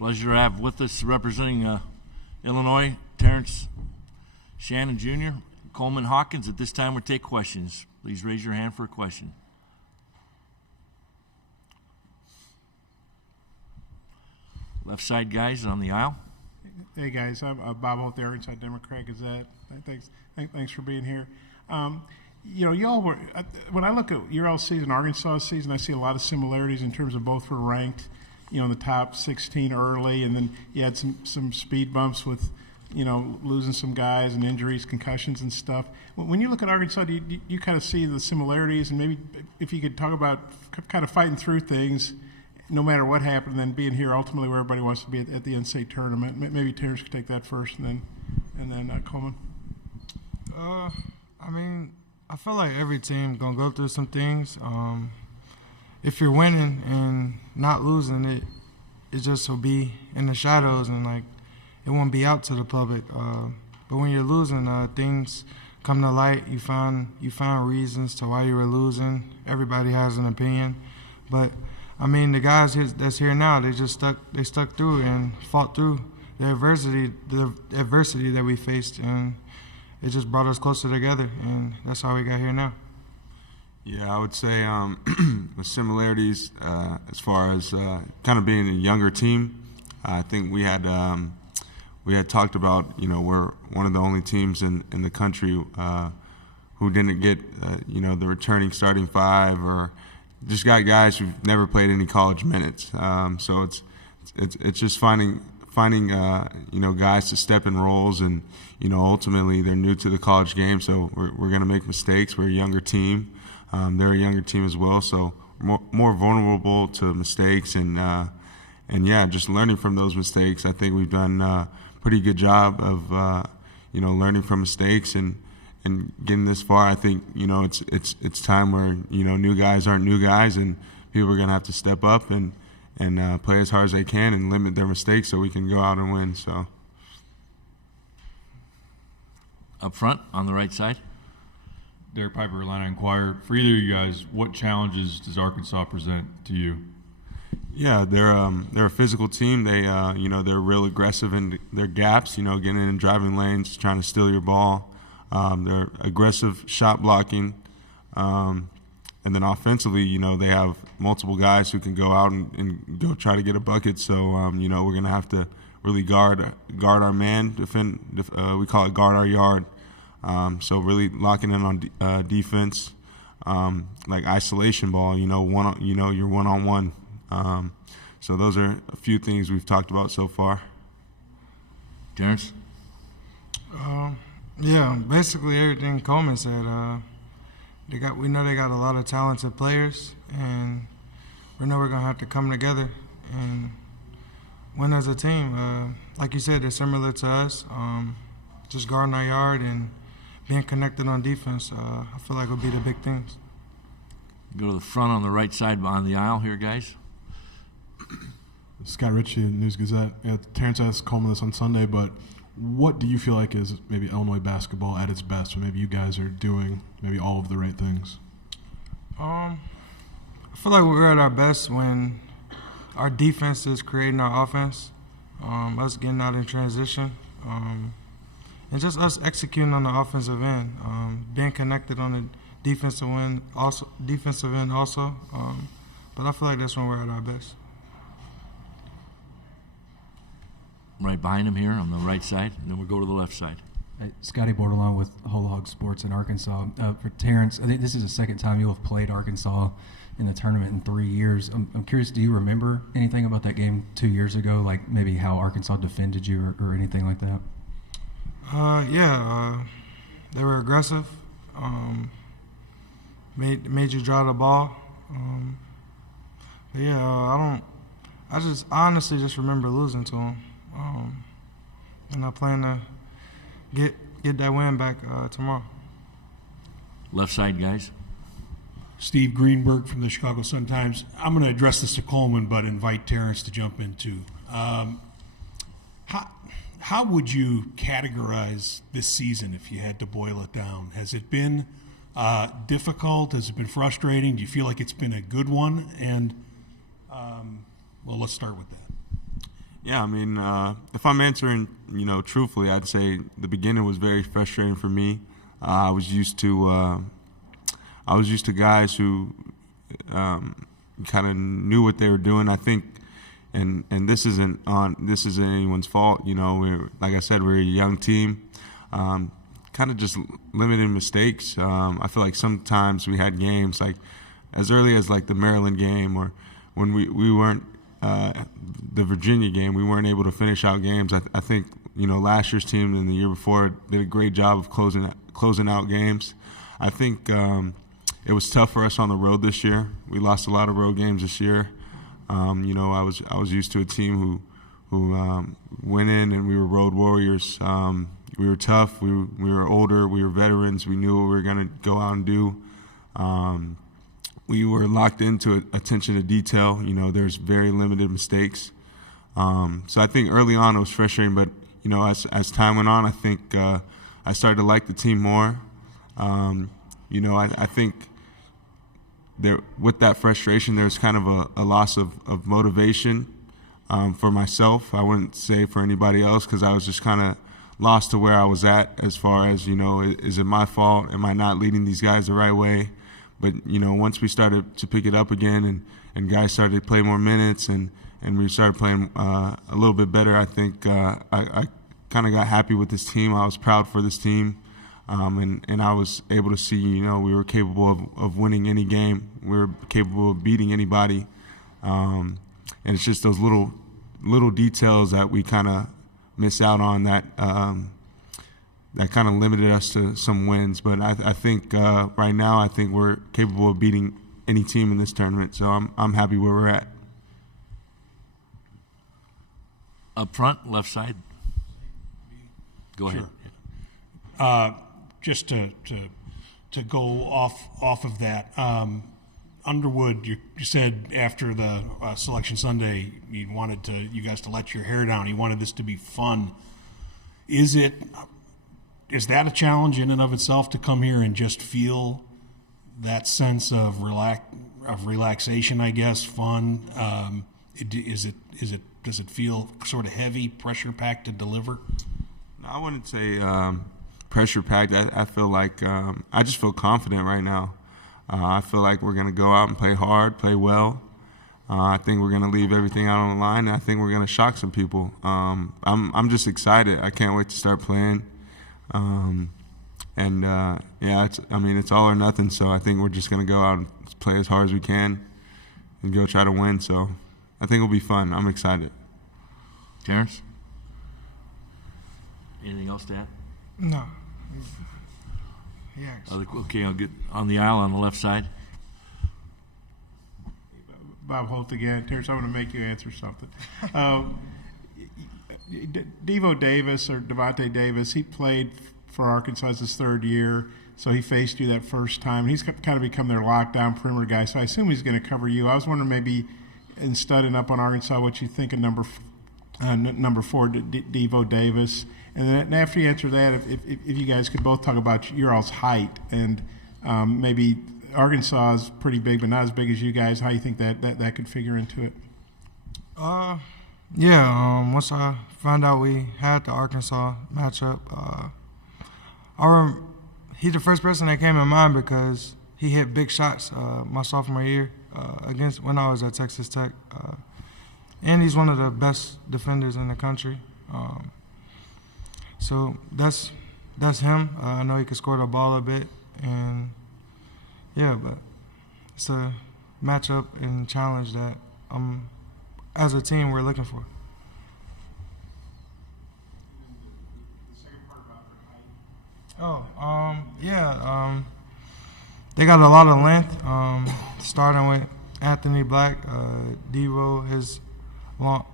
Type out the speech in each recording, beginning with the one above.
Pleasure to have with us representing Illinois, Terrence Shannon Jr., Coleman Hawkins. At this time, we'll take questions. Please raise your hand for a question. Left side guys on the aisle. Hey guys, I'm Bob Holt, the Arkansas Democrat Gazette. Thanks for being here. Y'all were, when I look at your all season, Arkansas season, I see a lot of similarities in terms of both were ranked, in the top 16 early, and then you had some speed bumps with, losing some guys and injuries, concussions and stuff. When you look at Arkansas, do you kind of see the similarities, and maybe if you could talk about kind of fighting through things, no matter what happened, and then being here ultimately where everybody wants to be at the NCAA tournament. Maybe Terrence could take that first, and then Coleman. I feel like every team gonna go through some things. If you're winning and not losing, it just will be in the shadows and it won't be out to the public. But when you're losing, things come to light. You find reasons to why you were losing. Everybody has an opinion, but the guys that's here now, they stuck through and fought through the adversity that we faced, and it just brought us closer together, and that's how we got here now. Yeah, I would say the similarities as far as kind of being a younger team. I think we had talked about, we're one of the only teams in the country who didn't get the returning starting five, or just got guys who've never played any college minutes. So it's just finding guys to step in roles, and ultimately they're new to the college game, so we're going to make mistakes. We're a younger team. They're a younger team as well, so more vulnerable to mistakes, and just learning from those mistakes. I think we've done a pretty good job of learning from mistakes and getting this far. I think it's time where new guys aren't new guys, and people are going to have to step up and play as hard as they can and limit their mistakes so we can go out and win. So, up front on the right side. Derek Piper, Illini Inquirer. For either of you guys, what challenges does Arkansas present to you? Yeah, they're a physical team. They they're real aggressive in their gaps. Getting in driving lanes, trying to steal your ball. They're aggressive shot blocking, and then offensively, they have multiple guys who can go out and go try to get a bucket. So we're gonna have to really guard our man, defend. We call it guard our yard. So really locking in on defense, like isolation ball. You're one-on-one. So those are a few things we've talked about so far. Terrence? Yeah, basically everything Coleman said. We know they got a lot of talented players, and we know we're gonna have to come together and win as a team. Like you said, they're similar to us. Just guarding our yard and being connected on defense, I feel like will be the big things. Go to the front on the right side on the aisle here, guys. Scott Ritchie, News Gazette. Yeah, Terrence asked Coleman this on Sunday, but what do you feel like is maybe Illinois basketball at its best, or maybe you guys are doing maybe all of the right things? I feel like we're at our best when our defense is creating our offense, us getting out in transition, and just us executing on the offensive end, being connected on the defensive end also. But I feel like that's when we're at our best. Right behind him here on the right side, and then we'll go to the left side. Hey, Scotty Bordelon with Whole Hog Sports in Arkansas. For Terrence, I think this is the second time you'll have played Arkansas in the tournament in 3 years. I'm curious, do you remember anything about that game 2 years ago, like maybe how Arkansas defended you or anything like that? They were aggressive, made you draw the ball. I honestly just remember losing to them. And I plan to get that win back tomorrow. Left side, guys. Steve Greenberg from the Chicago Sun-Times. I'm going to address this to Coleman, but invite Terrence to jump in too. How would you categorize this season if you had to boil it down? Has it been difficult? Has it been frustrating? Do you feel like it's been a good one? And let's start with that. Yeah, I mean, if I'm answering, truthfully, I'd say the beginning was very frustrating for me. I was used to guys who kind of knew what they were doing. I think, and this isn't anyone's fault. Like I said, we're a young team. Kind of just limited mistakes. I feel like sometimes we had games like as early as like the Maryland game, or when we weren't the Virginia game, we weren't able to finish out games. I think last year's team and the year before did a great job of closing out games. I think it was tough for us on the road this year. We lost a lot of road games this year. I was used to a team who went in and we were road warriors. We were tough. We were older. We were veterans. We knew what we were going to go out and do. We were locked into attention to detail. There's very limited mistakes. So I think early on it was frustrating, but as time went on, I think I started to like the team more. I think with that frustration, there was kind of a loss of motivation for myself. I wouldn't say for anybody else, because I was just kind of lost to where I was at as far as, is it my fault? Am I not leading these guys the right way? But, once we started to pick it up again and guys started to play more minutes and we started playing a little bit better, I think I kind of got happy with this team. I was proud for this team. And I was able to see, we were capable of winning any game. We were capable of beating anybody. And it's just those little details that we kind of miss out on that kind of limited us to some wins. But I think right now, I think we're capable of beating any team in this tournament. So I'm happy where we're at. Up front, left side. Go ahead. Sure. Just to go off of that, Underwood, you said after the Selection Sunday you guys to let your hair down. You wanted this to be fun. Is that a challenge in and of itself to come here and just feel that sense of relaxation? I guess fun. Does it feel sort of heavy, pressure packed to deliver? No, I wouldn't say pressure packed. I feel like I just feel confident right now. I feel like we're going to go out and play hard, play well. I think we're going to leave everything out on the line, and I think we're going to shock some people. I'm just excited. I can't wait to start playing. It's all or nothing. So I think we're just going to go out and play as hard as we can and go try to win. So I think it'll be fun. I'm excited. Terrence? Anything else to add? No. Yeah. Okay, I'll get on the aisle on the left side. Bob Holt again. Terrence, I'm going to make you answer something. Devo Davis, or Devontae Davis, he played for Arkansas his third year, so he faced you that first time. He's kind of become their lockdown perimeter guy, so I assume he's going to cover you. I was wondering maybe in studying up on Arkansas what you think of number 4, Devo Davis. And then after you answer that, if you guys could both talk about your all's height and maybe Arkansas is pretty big, but not as big as you guys. How you think that could figure into it? Once I found out we had the Arkansas matchup, he's the first person that came in mind because he hit big shots my sophomore year against when I was at Texas Tech, and he's one of the best defenders in the country. So that's him. I know he can score the ball a bit, and but it's a matchup and challenge that as a team we're looking for. They got a lot of length. Starting with Anthony Black, Devo, his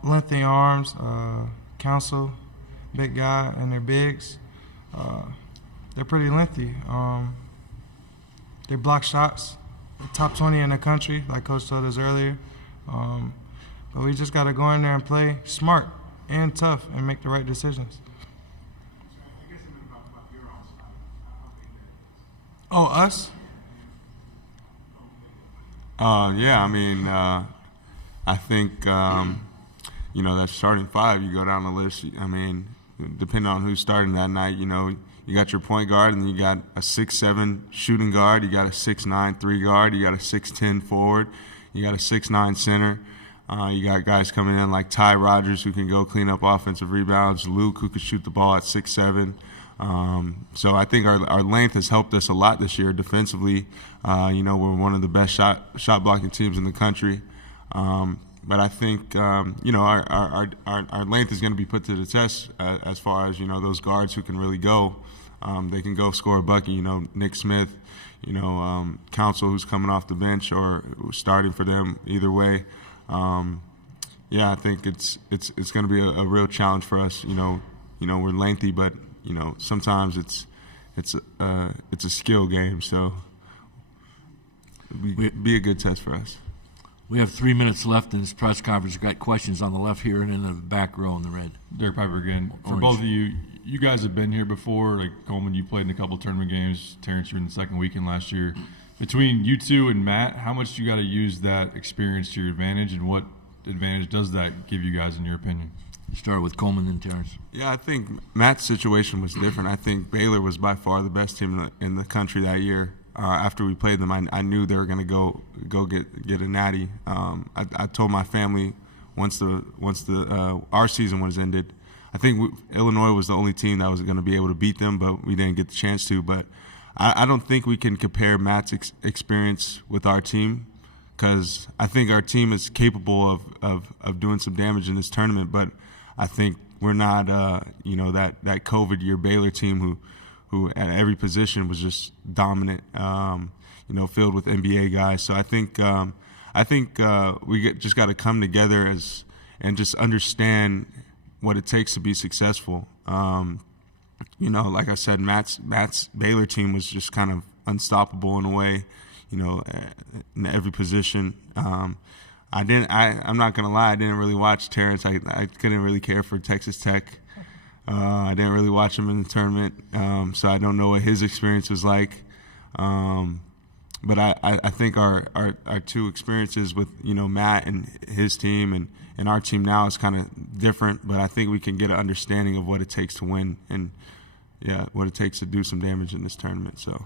lengthy arms, Council, big guy, and their bigs. They're pretty lengthy. They block shots, top 20 in the country, like Coach told us earlier. But we just got to go in there and play smart and tough and make the right decisions. Oh, us? I think, that starting five, you go down the list. I mean, depending on who's starting that night, you got your point guard, and then you got a 6'7" shooting guard, you got a 6'9" 3 guard, you got a 6'10" forward, you got a 6'9" center. You got guys coming in like Ty Rodgers, who can go clean up offensive rebounds, Luke, who could shoot the ball at 6'7". So I think our length has helped us a lot this year defensively. We're one of the best shot blocking teams in the country. But I think our length is going to be put to the test as far as those guards who can really go. They can go score a bucket. Nick Smith, Council, who's coming off the bench or starting for them. Either way, I think it's going to be a real challenge for us. We're lengthy, but sometimes it's a skill game. So be a good test for us. We have 3 minutes left in this press conference. We've got questions on the left here and in the back row in the red. Derek Piper again. For Orange. both of you, you guys have been here before. Like Coleman, you played in a couple tournament games. Terrence, you were in the second weekend last year. Between you two and Matt, how much do you got to use that experience to your advantage, and what advantage does that give you guys in your opinion? Start with Coleman and Terrence. Yeah, I think Matt's situation was different. I think Baylor was by far the best team in the country that year. After we played them, I knew they were going to go get a natty. I told my family once our season was ended. I think Illinois was the only team that was going to be able to beat them, but we didn't get the chance to. But I don't think we can compare Matt's experience with our team, because I think our team is capable of doing some damage in this tournament. But I think we're not that COVID year Baylor team who at every position was just dominant, filled with NBA guys. So I think we just got to come together and just understand what it takes to be successful. Like I said, Matt's Baylor team was just kind of unstoppable in a way, in every position. I'm not gonna lie, I didn't really watch Terrence. I couldn't really care for Texas Tech. I didn't really watch him in the tournament, so I don't know what his experience was like. But I think our two experiences with Matt and his team and our team now is kind of different. But I think we can get an understanding of what it takes to win and what it takes to do some damage in this tournament. So,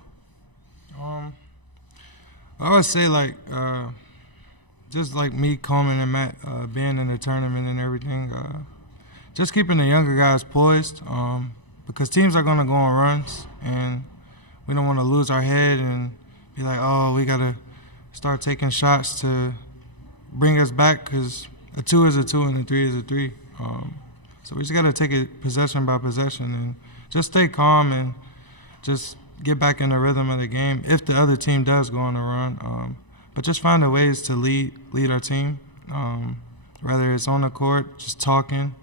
I would say just like me, Coleman, and Matt being in the tournament and everything. Just keeping the younger guys poised, because teams are going to go on runs, and we don't want to lose our head and be like, oh, we got to start taking shots to bring us back, because a 2 is a 2 and a 3 is a 3. So we just got to take it possession by possession and just stay calm and just get back in the rhythm of the game if the other team does go on a run. But just find the ways to lead our team, whether it's on the court, just talking,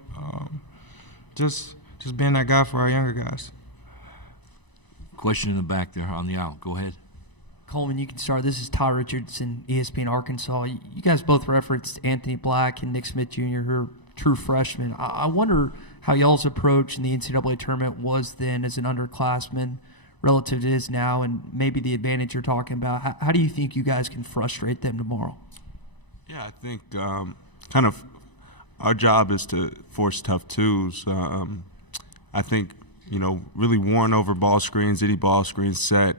just being that guy for our younger guys. Question in the back there on the aisle. Go ahead. Coleman, you can start. This is Ty Richardson, ESPN Arkansas. You guys both referenced Anthony Black and Nick Smith Jr., who are true freshmen. I wonder how y'all's approach in the NCAA tournament was then as an underclassman relative to it is now, and maybe the advantage you're talking about. How do you think you guys can frustrate them tomorrow? Yeah, I think kind of our job is to force tough twos. I think, really warring over ball screens, any ball screens set,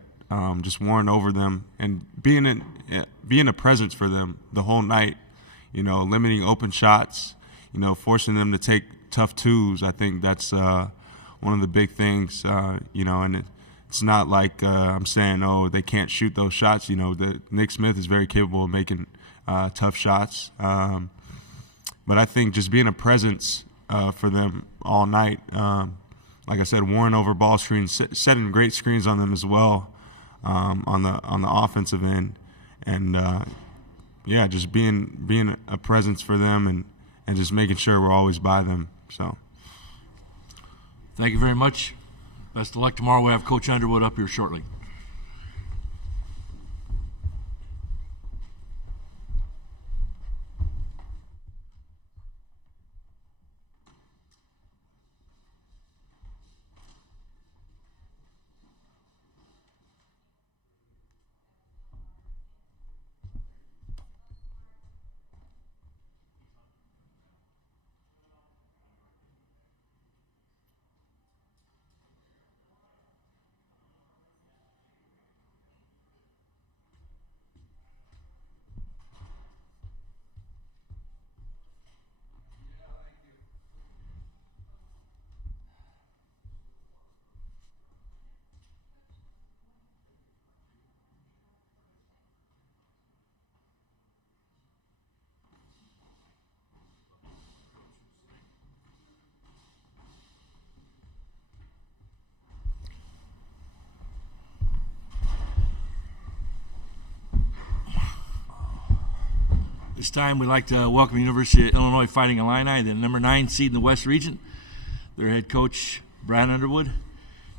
just warring over them and being a presence for them the whole night, limiting open shots, forcing them to take tough twos. I think that's one of the big things, and it's not like I'm saying, oh, they can't shoot those shots. Nick Smith is very capable of making tough shots. But I think just being a presence for them all night, like I said, warring over ball screens, setting great screens on them as well on the offensive end, and just being a presence for them and just making sure we're always by them. So, thank you very much. Best of luck tomorrow. We'll have Coach Underwood up here shortly. This time we'd like to welcome University of Illinois Fighting Illini, the number 9 seed in the West Region. Their head coach, Brad Underwood.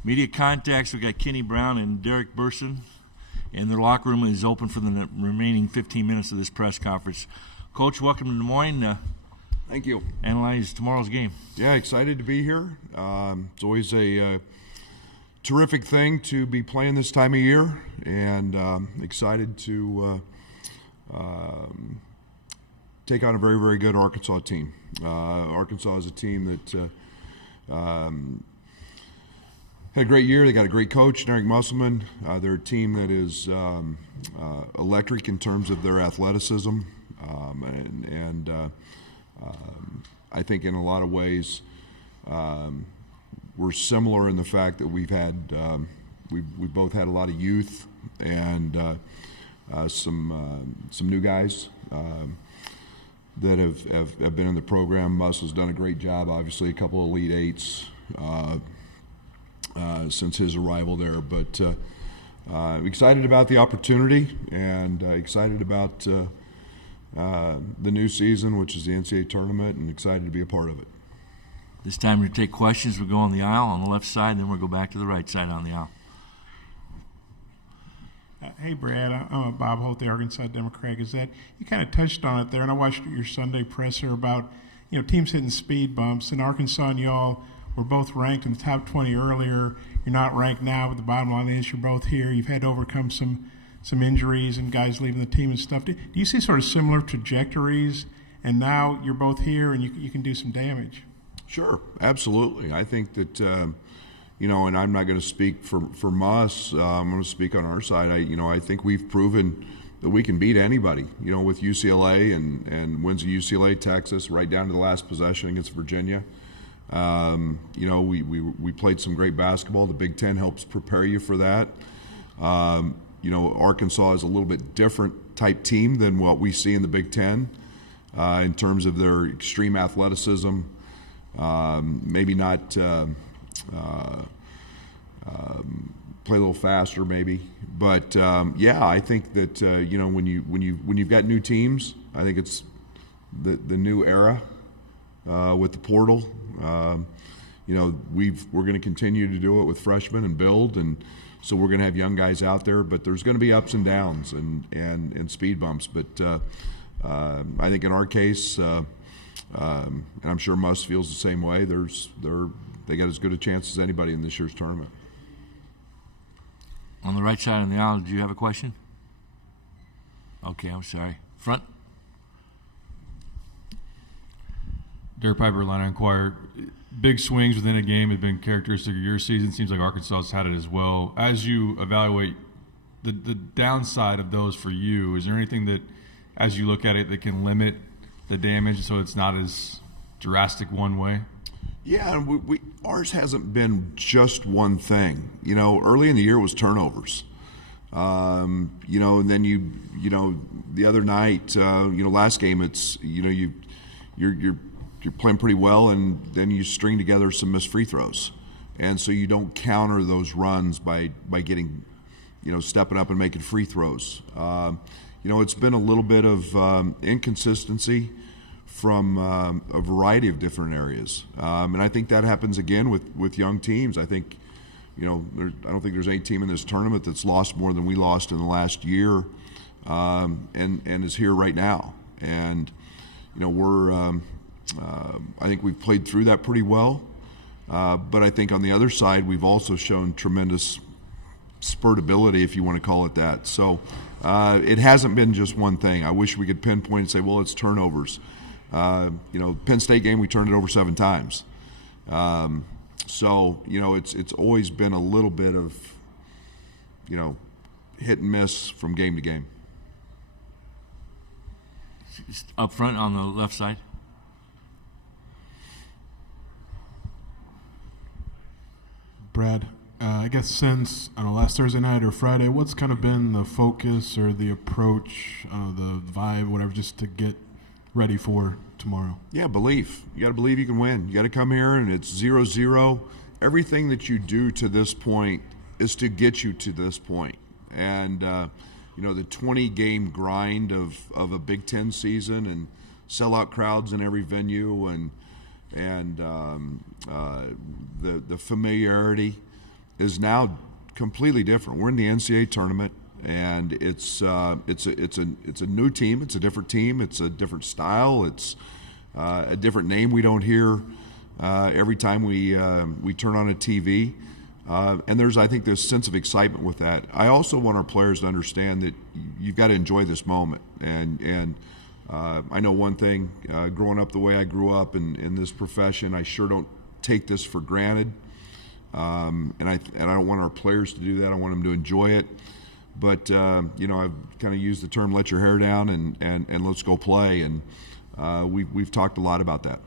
Media contacts, we got Kenny Brown and Derek Burson. And their locker room is open for the remaining 15 minutes of this press conference. Coach, welcome to Des Moines. Thank you. Analyze tomorrow's game. Yeah, excited to be here. It's always a terrific thing to be playing this time of year, and excited to take on a very, very good Arkansas team. Arkansas is a team that had a great year. They got a great coach, Eric Musselman. They're a team that is electric in terms of their athleticism, and I think in a lot of ways we're similar in the fact that we've both had a lot of youth and some new guys that have been in the program. Mussel's done a great job. Obviously, a couple of Elite Eights since his arrival there, but excited about the opportunity and excited about the new season, which is the NCAA Tournament, and excited to be a part of it. This time to take questions, we'll go on the aisle on the left side, then we'll go back to the right side on the aisle. Hey, Brad, I'm Bob Holt, the Arkansas Democrat. Is that you kind of touched on it there, and I watched your Sunday presser about teams hitting speed bumps, and Arkansas and y'all were both ranked in the top 20 earlier. You're not ranked now, but the bottom line is you're both here. You've had to overcome some injuries and guys leaving the team and stuff. Do you see sort of similar trajectories, and now you're both here and you can do some damage? Sure, absolutely. I think that and I'm not going to speak for Muss. I'm going to speak on our side. I think we've proven that we can beat anybody. With UCLA and wins of UCLA, Texas, right down to the last possession against Virginia. We played some great basketball. The Big Ten helps prepare you for that. Arkansas is a little bit different type team than what we see in the Big Ten in terms of their extreme athleticism. Maybe not play a little faster, maybe, but I think that when you've got new teams, I think it's the new era with the portal. We're going to continue to do it with freshmen and build, and so we're going to have young guys out there, but there's going to be ups and downs and speed bumps. But I think in our case, and I'm sure Muss feels the same way, they got as good a chance as anybody in this year's tournament. On the right side of the aisle, do you have a question? Okay, I'm sorry. Front. Derek Piper, Illini Inquirer. Big swings within a game have been characteristic of your season. Seems like Arkansas has had it as well. As you evaluate the downside of those for you, is there anything that, as you look at it, that can limit the damage so it's not as drastic one way? Yeah, ours hasn't been just one thing. Early in the year it was turnovers. And then the other night, last game it's you're playing pretty well, and then you string together some missed free throws, and so you don't counter those runs by getting, stepping up and making free throws. It's been a little bit of inconsistency from a variety of different areas, and I think that happens again with young teams. I think, I don't think there's any team in this tournament that's lost more than we lost in the last year, and is here right now. And I think we've played through that pretty well, but I think on the other side we've also shown tremendous spurtability, if you want to call it that. So it hasn't been just one thing. I wish we could pinpoint and say, well, it's turnovers. Penn State game we turned it over 7 times. It's always been a little bit of hit and miss from game to game. Up front on the left side. Brad, I guess since last Thursday night or Friday, what's kind of been the focus or the approach, the vibe, whatever, just to get ready for tomorrow? Yeah, belief. You got to believe you can win. You got to come here and it's 0-0. Everything that you do to this point is to get you to this point. And the 20-game grind of a Big Ten season and sellout crowds in every venue and the familiarity is now completely different. We're in the NCAA tournament, and it's a new team. It's a different team. It's a different style. It's a different name we don't hear every time we turn on a TV. And there's, I think, this sense of excitement with that. I also want our players to understand that you've got to enjoy this moment. And I know one thing, growing up the way I grew up in this profession, I sure don't take this for granted. And I don't want our players to do that. I want them to enjoy it. But, I've kind of used the term let your hair down and let's go play. And we've talked a lot about that.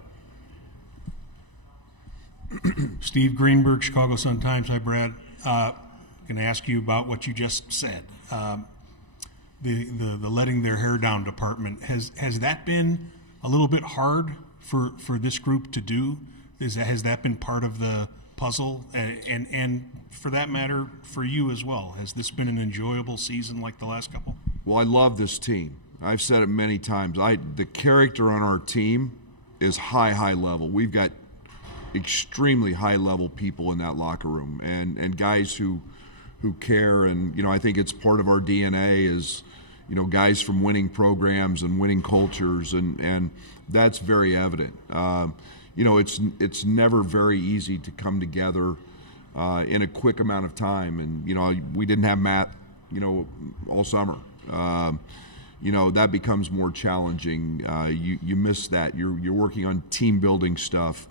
Steve Greenberg, Chicago Sun-Times. Hi, Brad. Going to ask you about what you just said. The letting their hair down department, has that been a little bit hard for this group to do? Has that been part of the puzzle? And for that matter, for you as well, has this been an enjoyable season like the last couple? Well, I love this team. I've said it many times. The character on our team is high level. We've got extremely high-level people in that locker room and guys who care. And, I think it's part of our DNA is, guys from winning programs and winning cultures, and that's very evident. It's never very easy to come together in a quick amount of time. And, we didn't have Matt, all summer. That becomes more challenging. You miss that. You're working on team-building stuff.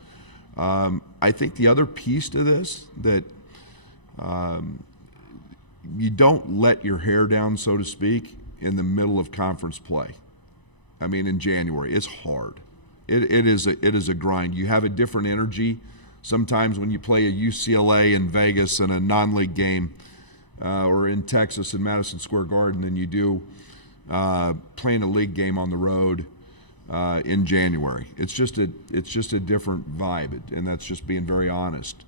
I think the other piece to this that you don't let your hair down, so to speak, in the middle of conference play. I mean, in January, it's hard. It is a grind. You have a different energy sometimes when you play a UCLA in Vegas in a non-league game or in Texas in Madison Square Garden than you do playing a league game on the road in January. It's just a different vibe, and that's just being very honest.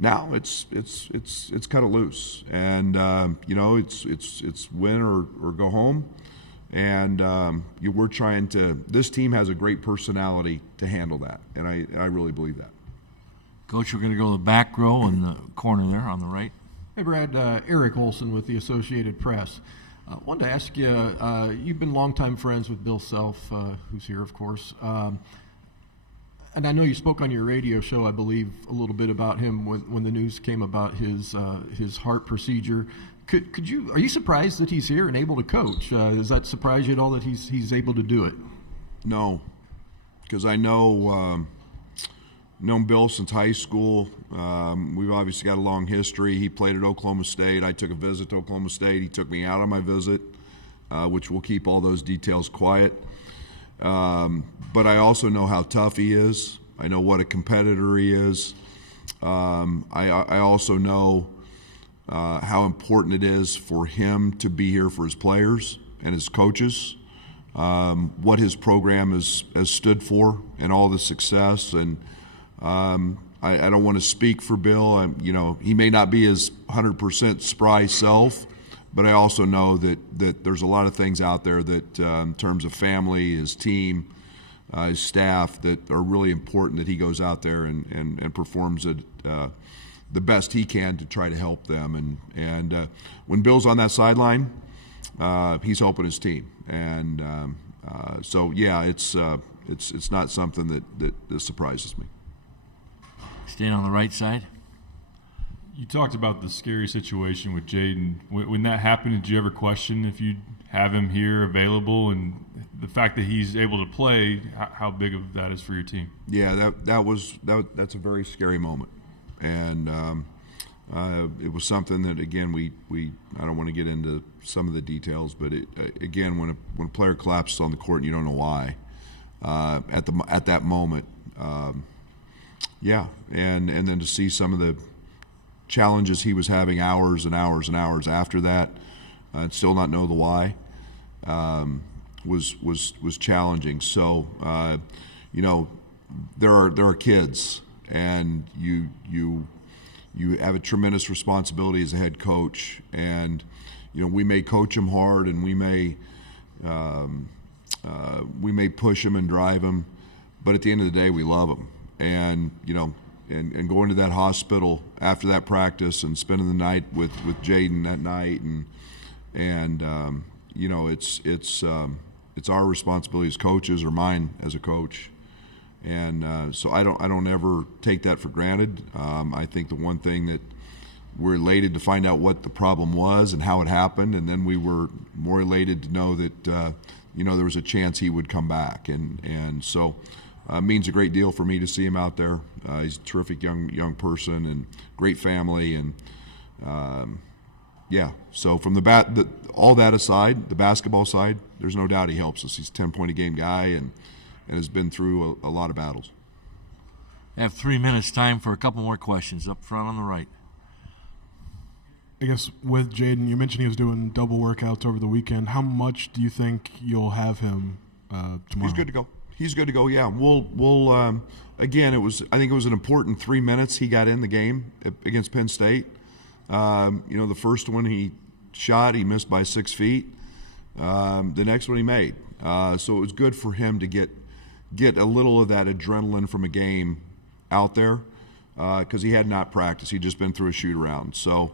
Now it's kind of loose, and it's win or go home, and we're trying to. This team has a great personality to handle that, and I really believe that. Coach, we're going to go to the back row in the corner there on the right. Hey, Brad. Eric Olson with the Associated Press. Wanted to ask you, you've been longtime friends with Bill Self, who's here, of course. And I know you spoke on your radio show, I believe, a little bit about him when the news came about his heart procedure. Are you surprised that he's here and able to coach? Does that surprise you at all that he's able to do it? No, because I known Bill since high school. We've obviously got a long history. He played at Oklahoma State. I took a visit to Oklahoma State. He took me out on my visit, which we'll keep all those details quiet. But I also know how tough he is. I know what a competitor he is. I also know how important it is for him to be here for his players and his coaches, what his program has stood for and all the success. And I don't want to speak for Bill. He may not be his 100% spry self, but I also know that there's a lot of things out there that, in terms of family, his team, his staff, that are really important that he goes out there and performs it the best he can to try to help them. And when Bill's on that sideline, he's helping his team. And so, yeah, it's not something that surprises me. Staying on the right side. You talked about the scary situation with Jaden. When that happened, did you ever question if you'd have him here available, and the fact that he's able to play, how big of that is for your team? Yeah, that's a very scary moment, and it was something that, again, we I don't want to get into some of the details, but again, when a player collapses on the court and you don't know why, at that moment. Yeah, and then to see some of the challenges he was having hours and hours and hours after that, and still not know the why, was challenging. So, there are kids, and you have a tremendous responsibility as a head coach, and we may coach them hard and we may push them and drive them, but at the end of the day, we love them. And and going to that hospital after that practice and spending the night with Jaden that night, and it's our responsibility as coaches, or mine as a coach. And so I don't ever take that for granted. I think the one thing that we're elated to find out what the problem was and how it happened, and then we were more elated to know that there was a chance he would come back, and so it means a great deal for me to see him out there. He's a terrific young person and great family, and So from all that aside, the basketball side, there's no doubt he helps us. He's a 10-point-a-game guy and has been through a lot of battles. I have 3 minutes time for a couple more questions up front on the right. I guess with Jaden, you mentioned he was doing double workouts over the weekend. How much do you think you'll have him tomorrow? He's good to go. He's good to go. Yeah, we'll again. I think it was an important 3 minutes he got in the game against Penn State. The first one he shot, he missed by 6 feet. The next one he made. So it was good for him to get a little of that adrenaline from a game out there because he had not practiced. He'd just been through a shoot around. So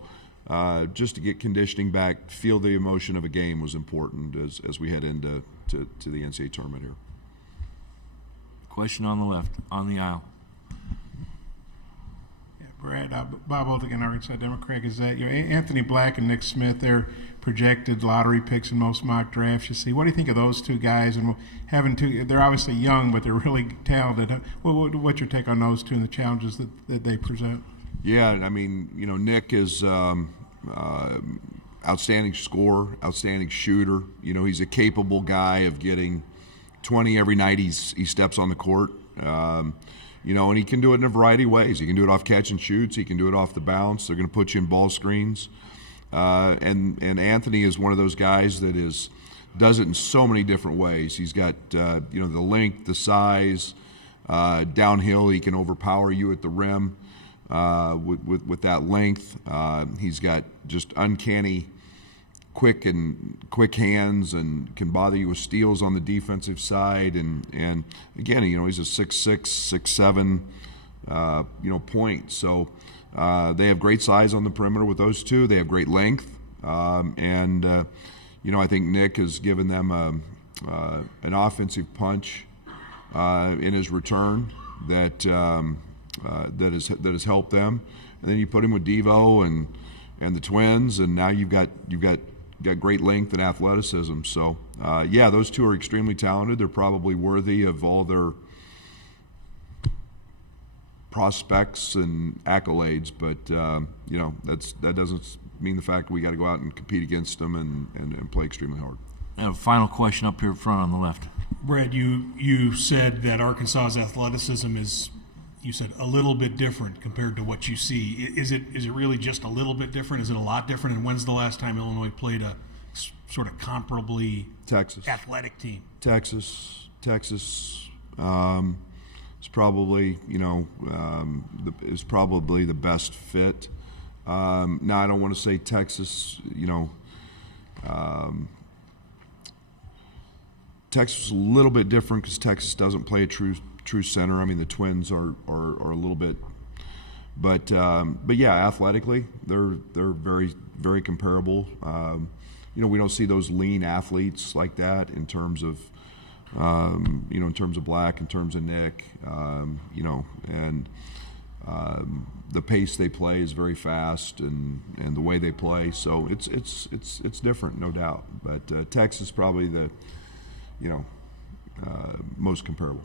just to get conditioning back, feel the emotion of a game was important as we head into the NCAA tournament here. Question on the left, on the aisle. Yeah, Brad, Bob Oldigan, Arkansas Democrat, is that Anthony Black and Nick Smith, they're projected lottery picks in most mock drafts you see. What do you think of those two guys? And they're obviously young, but they're really talented. What's your take on those two and the challenges that they present? Yeah, I mean, Nick is outstanding scorer, outstanding shooter. He's a capable guy of getting 20 every night he steps on the court. And he can do it in a variety of ways. He can do it off catch and shoots. He can do it off the bounce. They're going to put you in ball screens. And Anthony is one of those guys that does it in so many different ways. He's got the length, the size, downhill. He can overpower you at the rim with that length. He's got just uncanny quick hands and can bother you with steals on the defensive side. And again, he's a 6'6", 6'7", point. So they have great size on the perimeter with those two. They have great length. And I think Nick has given them an offensive punch in his return that has helped them. And then you put him with Devo and the twins, and now you've got great length and athleticism. So, those two are extremely talented. They're probably worthy of all their prospects and accolades, but, that doesn't mean the fact that we got to go out and compete against them and play extremely hard. I have a final question up here front on the left. Brad, you said that Arkansas's athleticism is, you said, a little bit different compared to what you see. Is it really just a little bit different? Is it a lot different? And when's the last time Illinois played a sort of comparably athletic team? Texas is probably is probably the best fit. Now I don't want to say Texas. Texas is a little bit different because Texas doesn't play a true center. I mean, the Twins are a little bit, but yeah, athletically they're very, very comparable. We don't see those lean athletes like that in terms of in terms of Black, in terms of Nick, and the pace they play is very fast, and the way they play. So it's different, no doubt. But Texas probably the most comparable.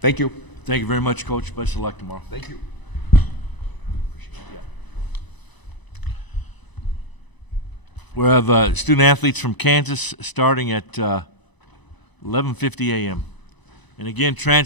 Thank you. Thank you very much, Coach. Best of luck tomorrow. Thank you. We have student athletes from Kansas starting at 11:50 a.m. And again,